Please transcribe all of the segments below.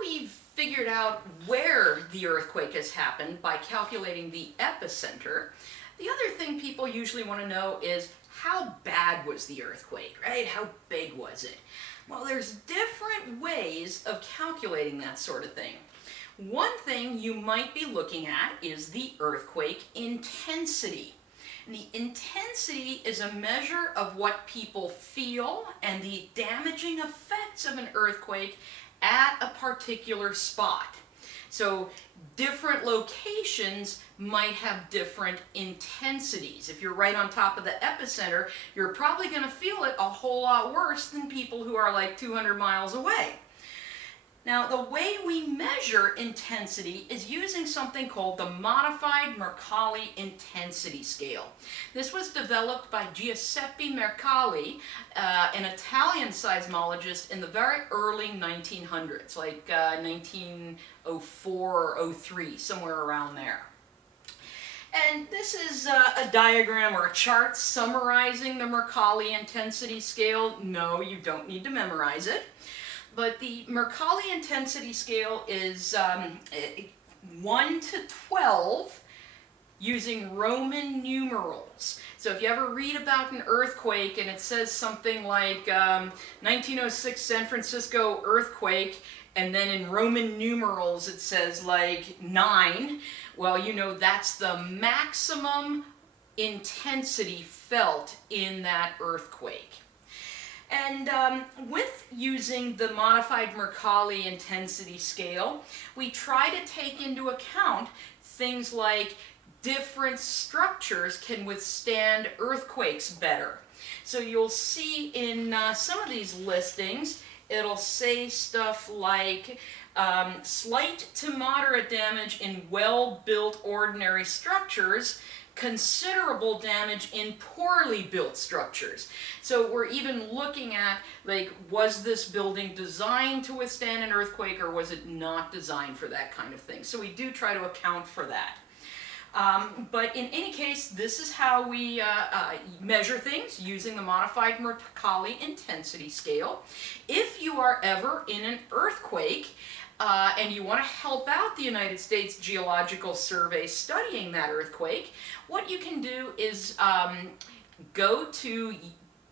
we've figured out where the earthquake has happened by calculating the epicenter, the other thing people usually want to know is how bad was the earthquake, right? How big was it? Well, there's different ways of calculating that sort of thing. One thing you might be looking at is the earthquake intensity. And the intensity is a measure of what people feel and the damaging effects of an earthquake at a particular spot. So different locations might have different intensities. If you're right on top of the epicenter, you're probably going to feel it a whole lot worse than people who are like 200 miles away. Now, the way we measure intensity is using something called the Modified Mercalli Intensity Scale. This was developed by Giuseppe Mercalli, an Italian seismologist in the very early 1900s, like 1904 or 03, somewhere around there. And this is a diagram or a chart summarizing the Mercalli Intensity Scale. No, you don't need to memorize it. But the Mercalli Intensity Scale is 1 to 12 using Roman numerals. So if you ever read about an earthquake and it says something like 1906 San Francisco earthquake, and then in Roman numerals it says like 9, well, you know that's the maximum intensity felt in that earthquake. And with using the Modified Mercalli Intensity Scale, we try to take into account things like different structures can withstand earthquakes better. So you'll see in some of these listings, it'll say stuff like slight to moderate damage in well-built ordinary structures, considerable damage in poorly built structures. So we're even looking at, like, was this building designed to withstand an earthquake or was it not designed for that kind of thing? So we do try to account for that. But in any case, this is how we measure things using the Modified Mercalli Intensity Scale. If you are ever in an earthquake, and you want to help out the United States Geological Survey studying that earthquake, what you can do is go to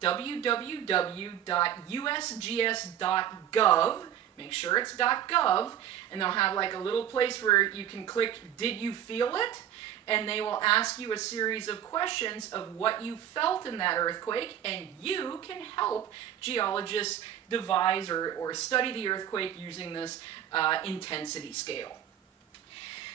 www.usgs.gov, make sure it's .gov, and they'll have like a little place where you can click, did you feel it? And they will ask you a series of questions of what you felt in that earthquake, and you can help geologists devise or study the earthquake using this intensity scale.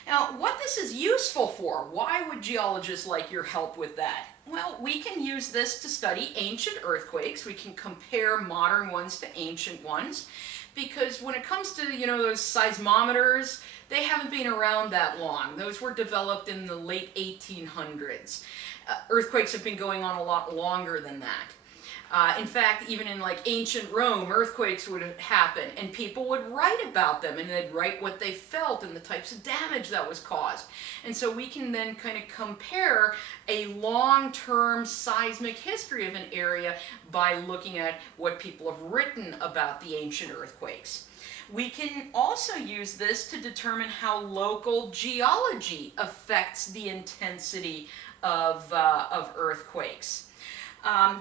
Now, what this is useful for, why would geologists like your help with that? Well, we can use this to study ancient earthquakes. We can compare modern ones to ancient ones, because when it comes to, you know, those seismometers, they haven't been around that long. Those were developed in the late 1800s. Earthquakes have been going on a lot longer than that. In fact, even in like ancient Rome, earthquakes would happen and people would write about them, and they'd write what they felt and the types of damage that was caused. And so we can then kind of compare a long-term seismic history of an area by looking at what people have written about the ancient earthquakes. We can also use this to determine how local geology affects the intensity of earthquakes.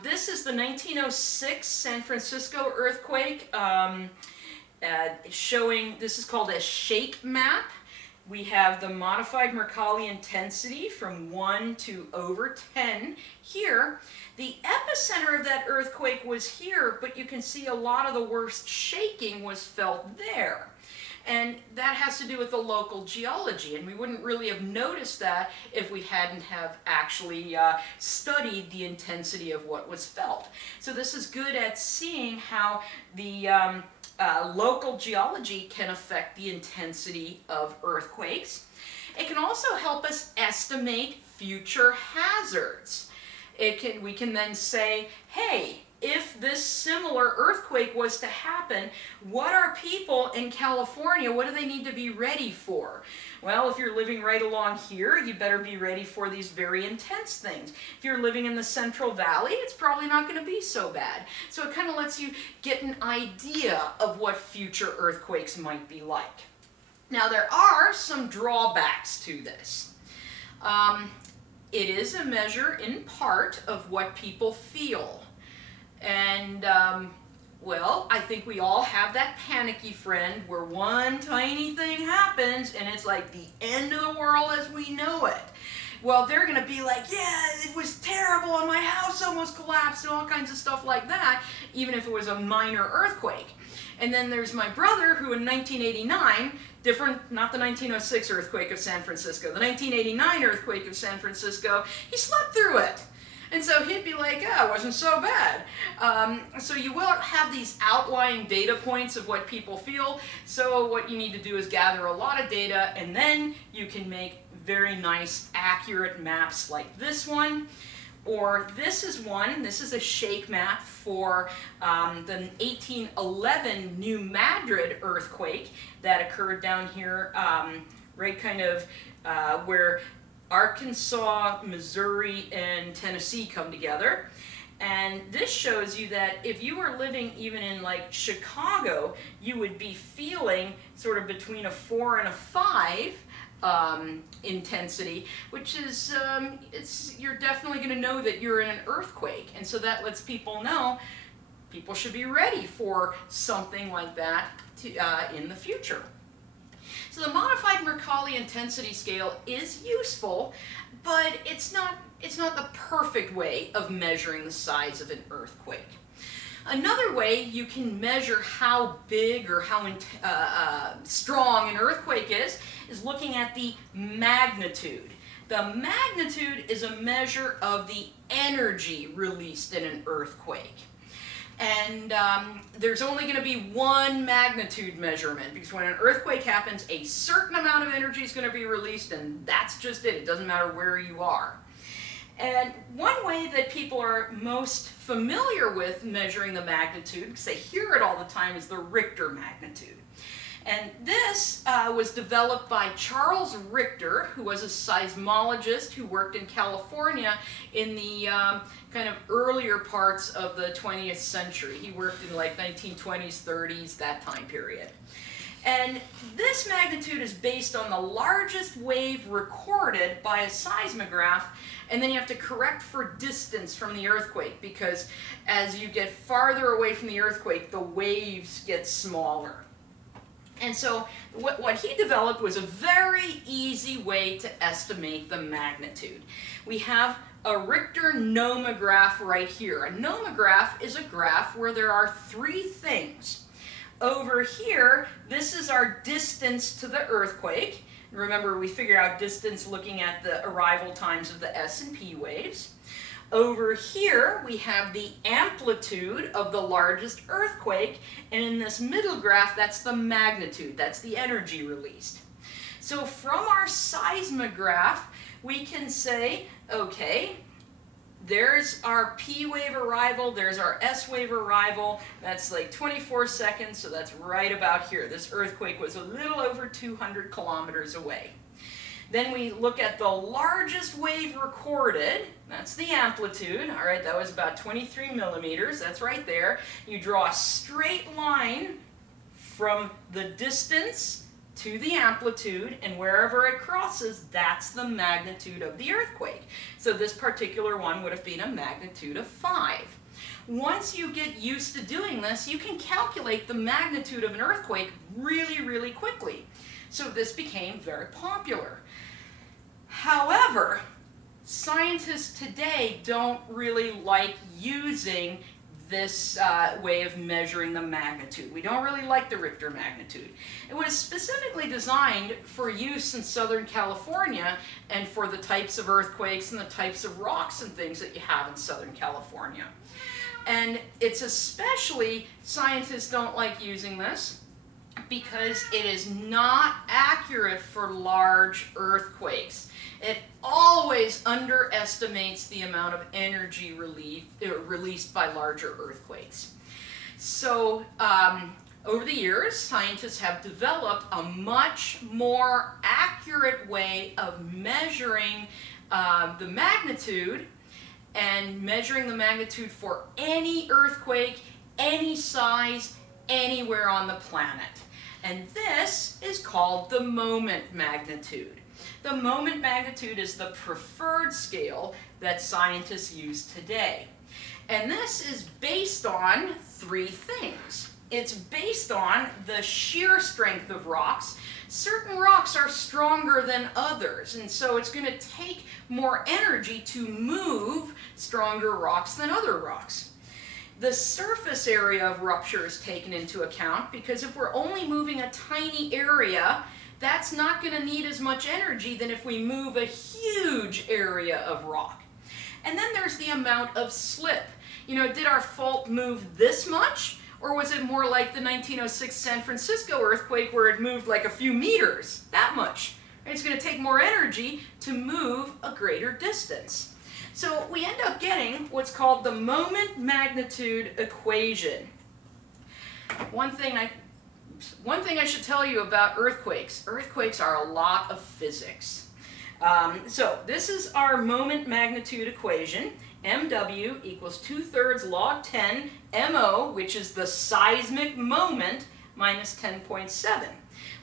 This is the 1906 San Francisco earthquake, showing, this is called a shake map. We have the Modified Mercalli Intensity from 1 to over 10 here. The epicenter of that earthquake was here, but you can see a lot of the worst shaking was felt there. And that has to do with the local geology, and we wouldn't really have noticed that if we hadn't have actually studied the intensity of what was felt. So this is good at seeing how the local geology can affect the intensity of earthquakes. It can also help us estimate future hazards. We can then say, hey, if this similar earthquake was to happen, what are people in California, what do they need to be ready for? Well, if you're living right along here, you better be ready for these very intense things. If you're living in the Central Valley, it's probably not going to be so bad. So it kind of lets you get an idea of what future earthquakes might be like. Now, there are some drawbacks to this. It is a measure in part of what people feel. And, well, I think we all have that panicky friend where one tiny thing happens and it's like the end of the world as we know it. Well, they're going to be like, yeah, it was terrible and my house almost collapsed and all kinds of stuff like that, even if it was a minor earthquake. And then there's my brother who in 1989, different, not the 1906 earthquake of San Francisco, the 1989 earthquake of San Francisco, he slept through it. And so he'd be like, oh, it wasn't so bad. So you will have these outlying data points of what people feel. So what you need to do is gather a lot of data, and then you can make very nice, accurate maps like this one. Or this is one, this is a shake map for the 1811 New Madrid earthquake that occurred down here, right kind of where Arkansas, Missouri, and Tennessee come together. And this shows you that if you were living even in like Chicago, you would be feeling sort of between a 4 and a 5 intensity, which is, you're definitely going to know that you're in an earthquake. And so that lets people know people should be ready for something like that in the future. So the modified Mercalli intensity scale is useful, but it's not the perfect way of measuring the size of an earthquake. Another way you can measure how big or how strong an earthquake is looking at the magnitude. The magnitude is a measure of the energy released in an earthquake. And there's only going to be one magnitude measurement, because when an earthquake happens, a certain amount of energy is going to be released, and that's just it. It doesn't matter where you are. And one way that people are most familiar with measuring the magnitude, because they hear it all the time, is the Richter magnitude. And this was developed by Charles Richter, who was a seismologist who worked in California in the kind of earlier parts of the 20th century. He worked in like 1920s, 30s, that time period. And this magnitude is based on the largest wave recorded by a seismograph, and then you have to correct for distance from the earthquake, because as you get farther away from the earthquake, the waves get smaller. And so what he developed was a very easy way to estimate the magnitude. We have a Richter nomograph right here. A nomograph is a graph where there are 3 things. Over here, this is our distance to the earthquake. Remember, we figure out distance looking at the arrival times of the S and P waves. Over here, we have the amplitude of the largest earthquake, and in this middle graph, that's the magnitude, that's the energy released. So from our seismograph, we can say, okay, there's our P wave arrival, there's our S wave arrival, that's like 24 seconds, so that's right about here. This earthquake was a little over 200 kilometers away. Then we look at the largest wave recorded, that's the amplitude, all right, that was about 23 millimeters, that's right there. You draw a straight line from the distance to the amplitude, and wherever it crosses, that's the magnitude of the earthquake. So this particular one would have been a magnitude of 5. Once you get used to doing this, you can calculate the magnitude of an earthquake really, really quickly. So this became very popular. However, scientists today don't really like using this way of measuring the magnitude. We don't really like the Richter magnitude. It was specifically designed for use in Southern California and for the types of earthquakes and the types of rocks and things that you have in Southern California. And it's especially, scientists don't like using this because it is not accurate for large earthquakes. It always underestimates the amount of energy released by larger earthquakes. So over the years, scientists have developed a much more accurate way of measuring the magnitude, and measuring the magnitude for any earthquake, any size, anywhere on the planet. And this is called the moment magnitude. The moment magnitude is the preferred scale that scientists use today. And this is based on three things. It's based on the shear strength of rocks. Certain rocks are stronger than others, and so it's going to take more energy to move stronger rocks than other rocks. The surface area of rupture is taken into account, because if we're only moving a tiny area, that's not going to need as much energy than if we move a huge area of rock. And then there's the amount of slip. You know, did our fault move this much? Or was it more like the 1906 San Francisco earthquake where it moved like a few meters, that much? It's going to take more energy to move a greater distance. So we end up getting what's called the moment magnitude equation. One thing I should tell you about earthquakes. Earthquakes are a lot of physics. So this is our moment magnitude equation. MW equals 2/3 log 10 MO, which is the seismic moment, minus 10.7.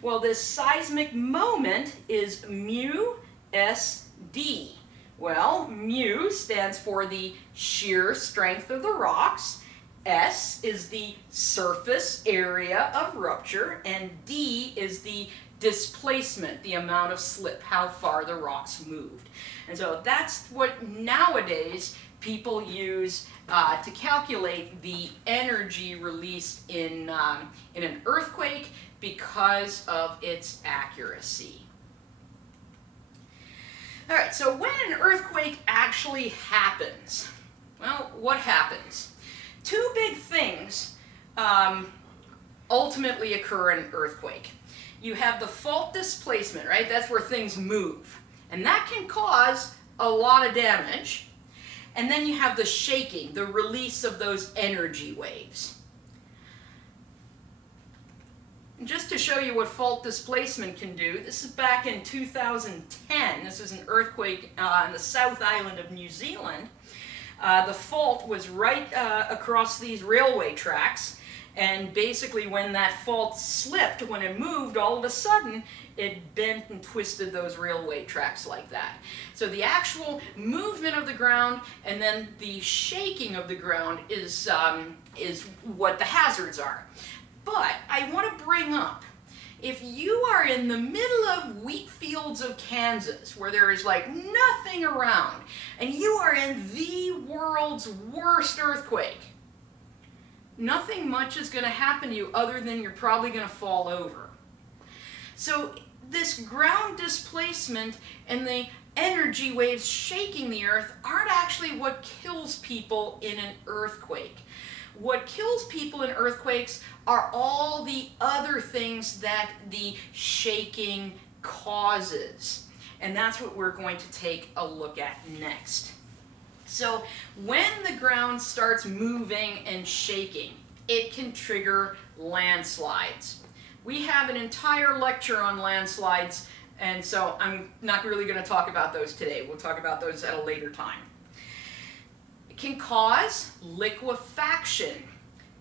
Well, this seismic moment is mu SD. Well, mu stands for the shear strength of the rocks, S is the surface area of rupture, and D is the displacement, the amount of slip, how far the rocks moved. And so that's what nowadays people use to calculate the energy released in an earthquake because of its accuracy. All right, so when an earthquake actually happens, well, what happens? Two big things ultimately occur in an earthquake. You have the fault displacement, right? That's where things move. And that can cause a lot of damage. And then you have the shaking, the release of those energy waves. And just to show you what fault displacement can do, this is back in 2010. This is an earthquake on the South Island of New Zealand. The fault was right across these railway tracks. And basically when that fault slipped, when it moved, all of a sudden it bent and twisted those railway tracks like that. So the actual movement of the ground and then the shaking of the ground is what the hazards are. But I want to bring up, if you are in the middle of wheat fields of Kansas, where there is like nothing around, and you are in the world's worst earthquake, nothing much is going to happen to you other than you're probably going to fall over. So this ground displacement and the energy waves shaking the earth aren't actually what kills people in an earthquake. What kills people in earthquakes are all the other things that the shaking causes. And that's what we're going to take a look at next. So when the ground starts moving and shaking, it can trigger landslides. We have an entire lecture on landslides, and so I'm not really going to talk about those today. We'll talk about those at a later time. It can cause liquefaction.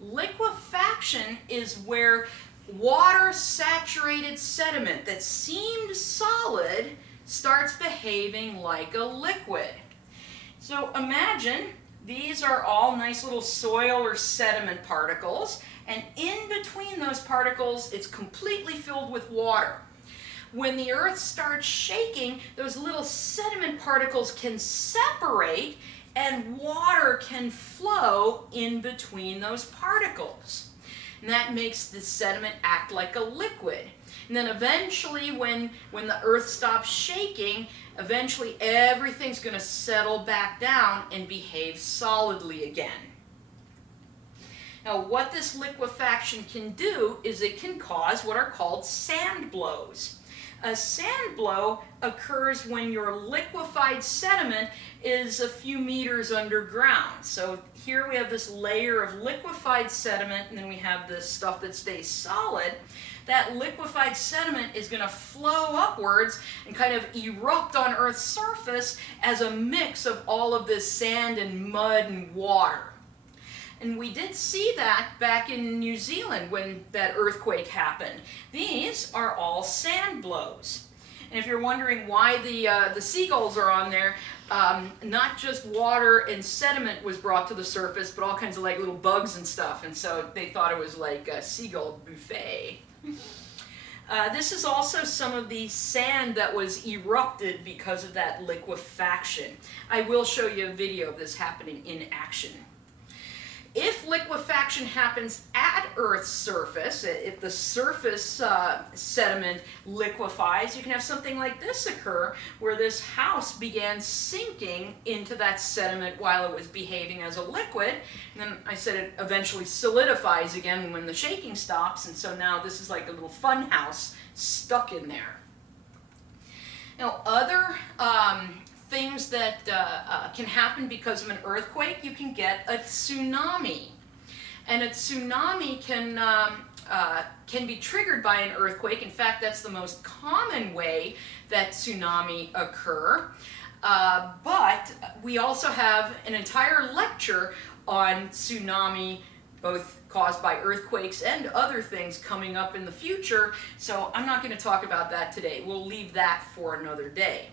Liquefaction is where water-saturated sediment that seemed solid starts behaving like a liquid. So imagine these are all nice little soil or sediment particles, and in between those particles it's completely filled with water. When the earth starts shaking, those little sediment particles can separate and water can flow in between those particles. And that makes the sediment act like a liquid. And then eventually when the earth stops shaking, eventually everything's going to settle back down and behave solidly again. Now, what this liquefaction can do is it can cause what are called sand blows. A sand blow occurs when your liquefied sediment is a few meters underground. So here we have this layer of liquefied sediment, and then we have this stuff that stays solid. That liquefied sediment is going to flow upwards and kind of erupt on Earth's surface as a mix of all of this sand and mud and water. And we did see that back in New Zealand when that earthquake happened. These are all sand blows. And if you're wondering why the seagulls are on there, not just water and sediment was brought to the surface, but all kinds of like little bugs and stuff. And so they thought it was like a seagull buffet. This is also some of the sand that was erupted because of that liquefaction. I will show you a video of this happening in action. If liquefaction happens at Earth's surface, if the surface sediment liquefies, you can have something like this occur, where this house began sinking into that sediment while it was behaving as a liquid. And then I said it eventually solidifies again when the shaking stops, and so now this is like a little fun house stuck in there. Now, other things that can happen because of an earthquake, you can get a tsunami. And a tsunami can be triggered by an earthquake. In fact, that's the most common way that tsunami occur. But we also have an entire lecture on tsunami, both caused by earthquakes and other things coming up in the future. So I'm not going to talk about that today. We'll leave that for another day.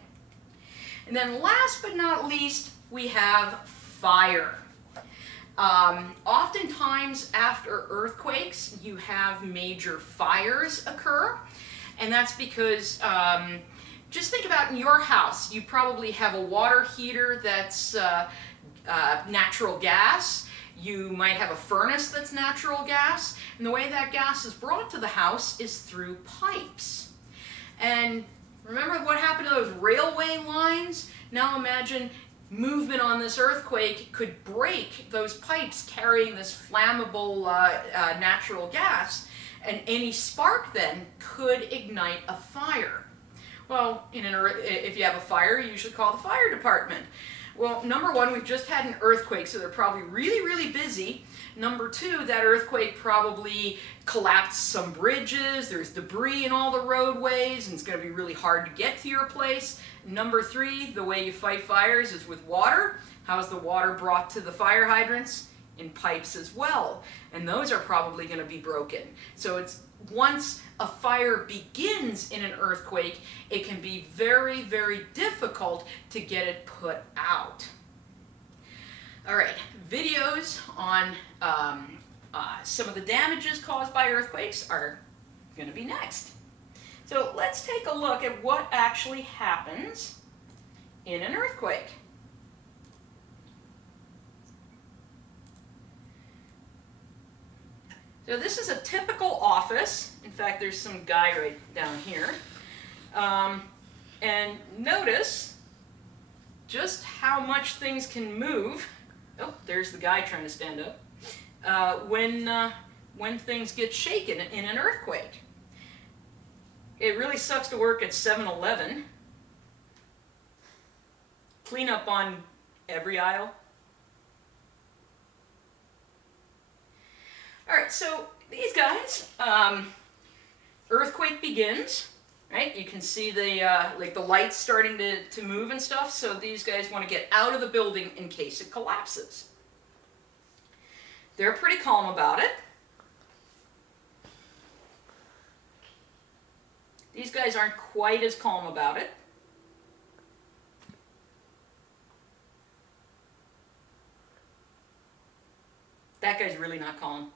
And then last but not least, we have fire. Oftentimes after earthquakes, you have major fires occur. And that's because, just think about in your house, you probably have a water heater that's natural gas. You might have a furnace that's natural gas. And the way that gas is brought to the house is through pipes. And remember what happened to those railway lines? Now imagine movement on this earthquake could break those pipes carrying this flammable natural gas, and any spark then could ignite a fire. Well, if you have a fire, you usually call the fire department. Well, number one, we've just had an earthquake, so they're probably really, really busy. Number two, that earthquake probably collapsed some bridges, there's debris in all the roadways, and it's going to be really hard to get to your place. Number three, the way you fight fires is with water. How's the water brought to the fire hydrants? In pipes as well. And those are probably going to be broken. So it's once a fire begins in an earthquake, it can be very, very difficult to get it put out. All right, videos on some of the damages caused by earthquakes are going to be next. So let's take a look at what actually happens in an earthquake. So this is a typical office. In fact, there's some guy right down here. And notice just how much things can move. Oh, there's the guy trying to stand up. When things get shaken in an earthquake. It really sucks to work at 7-Eleven. Clean up on every aisle. All right, so these guys, earthquake begins, right? You can see the lights starting to move and stuff. So these guys want to get out of the building in case it collapses. They're pretty calm about it. These guys aren't quite as calm about it. That guy's really not calm.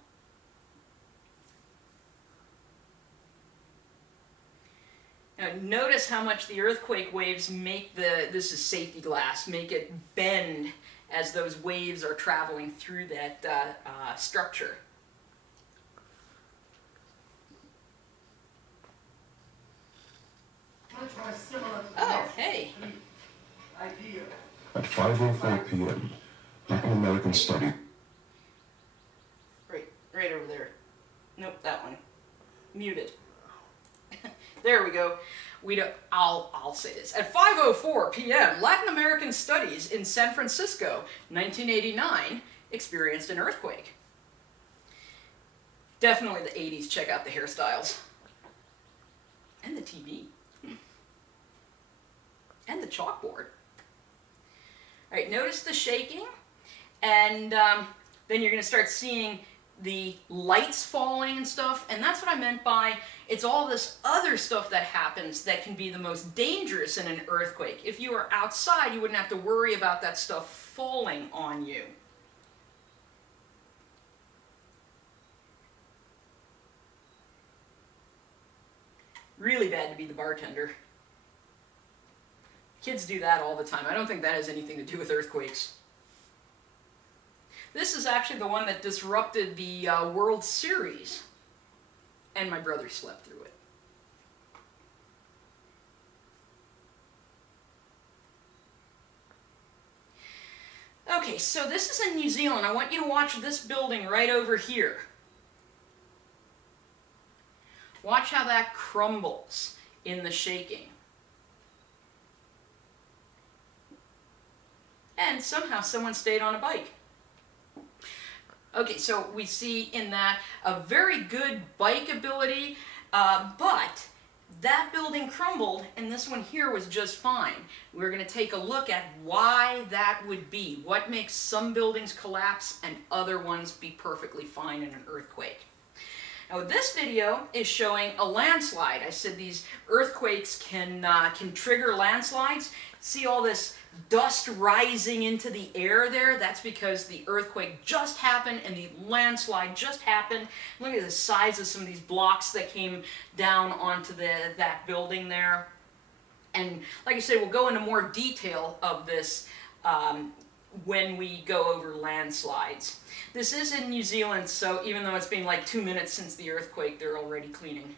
Now notice how much the earthquake waves make this is safety glass, make it bend as those waves are traveling through that structure. Oh, hey. At 5:04 p.m., Latin American study. Great. muted. There we go. I'll say this. At 5:04 p.m., Latin American Studies in San Francisco, 1989, experienced an earthquake. Definitely the 80s. Check out the hairstyles. And the TV. And the chalkboard. All right, notice the shaking, and then you're going to start seeing the lights falling and stuff, and that's what I meant by it's all this other stuff that happens that can be the most dangerous in an earthquake. If you were outside, you wouldn't have to worry about that stuff falling on you. Really bad to be the bartender. Kids do that all the time. I don't think that has anything to do with earthquakes. This is actually the one that disrupted the World Series, and my brother slept through it. Okay, so this is in New Zealand. I want you to watch this building right over here. Watch how that crumbles in the shaking. And somehow someone stayed on a bike. Okay, so we see in that a very good bike ability, but that building crumbled and this one here was just fine. We're going to take a look at why that would be. What makes some buildings collapse and other ones be perfectly fine in an earthquake. Now this video is showing a landslide. I said these earthquakes can trigger landslides. See all this dust rising into the air there? That's because the earthquake just happened and the landslide just happened. Look at the size of some of these blocks that came down onto that building there. And like I said, we'll go into more detail of this when we go over landslides. This is in New Zealand, so even though it's been like 2 minutes since the earthquake, they're already cleaning.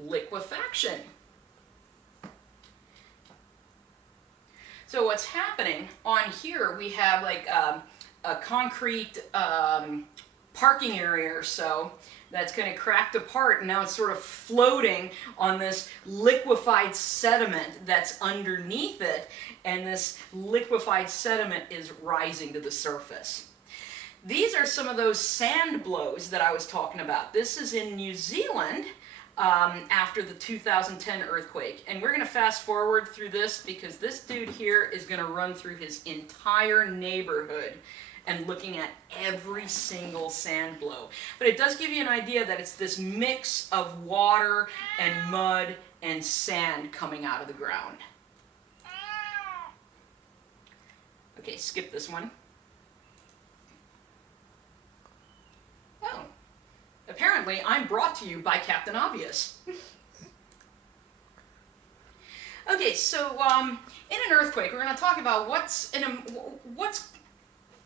Liquefaction. So what's happening on here, we have like a concrete parking area or so that's kind of cracked apart, and now it's sort of floating on this liquefied sediment that's underneath it, and this liquefied sediment is rising to the surface. These are some of those sand blows that I was talking about. This is in New Zealand. After the 2010 earthquake. And we're going to fast forward through this because this dude here is going to run through his entire neighborhood and looking at every single sand blow. But it does give you an idea that it's this mix of water and mud and sand coming out of the ground. Okay, skip this one. Oh. Apparently, I'm brought to you by Captain Obvious. Okay, so in an earthquake, we're going to talk about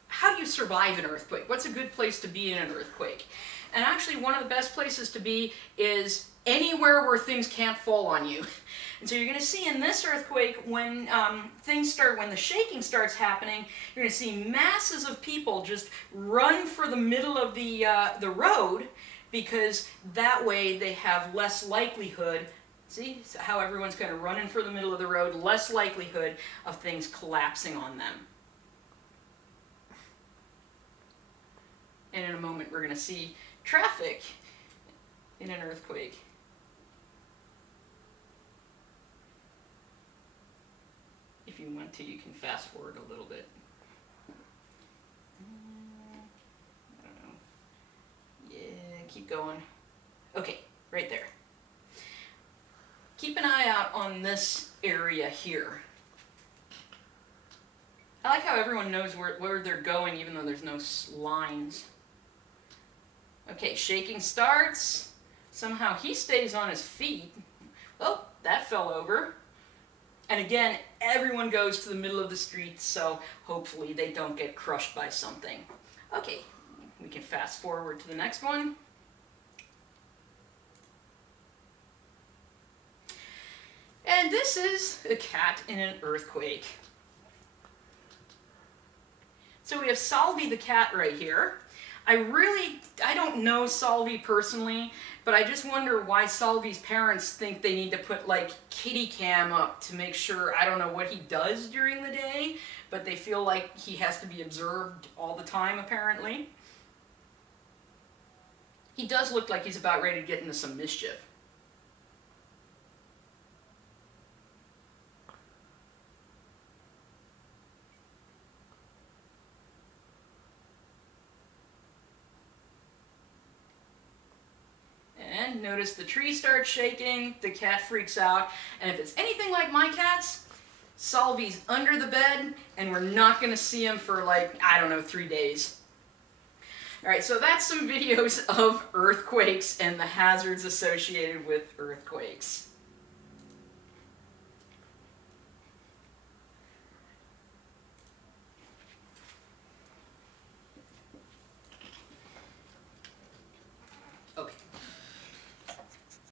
how do you survive an earthquake? What's a good place to be in an earthquake? And actually, one of the best places to be is anywhere where things can't fall on you. And so you're going to see in this earthquake, when the shaking starts happening, you're going to see masses of people just run for the middle of the road, because that way they have less likelihood, see how everyone's kind of running for the middle of the road, less likelihood of things collapsing on them. And in a moment we're going to see traffic in an earthquake. If you want to, you can fast forward a little bit. Keep going. Okay, right there. Keep an eye out on this area here. I like how everyone knows where they're going even though there's no lines. Okay, shaking starts. Somehow he stays on his feet. Oh, that fell over. And again, everyone goes to the middle of the street, so hopefully they don't get crushed by something. Okay, we can fast forward to the next one. And this is a cat in an earthquake. So we have Salvi the cat right here. I don't know Salvi personally, but I just wonder why Salvi's parents think they need to put like kitty cam up to make sure, I don't know what he does during the day, but they feel like he has to be observed all the time apparently. He does look like he's about ready to get into some mischief. And notice the tree starts shaking, the cat freaks out, and if it's anything like my cats, Salvi's under the bed, and we're not going to see him for like, I don't know, 3 days. Alright, so that's some videos of earthquakes and the hazards associated with earthquakes.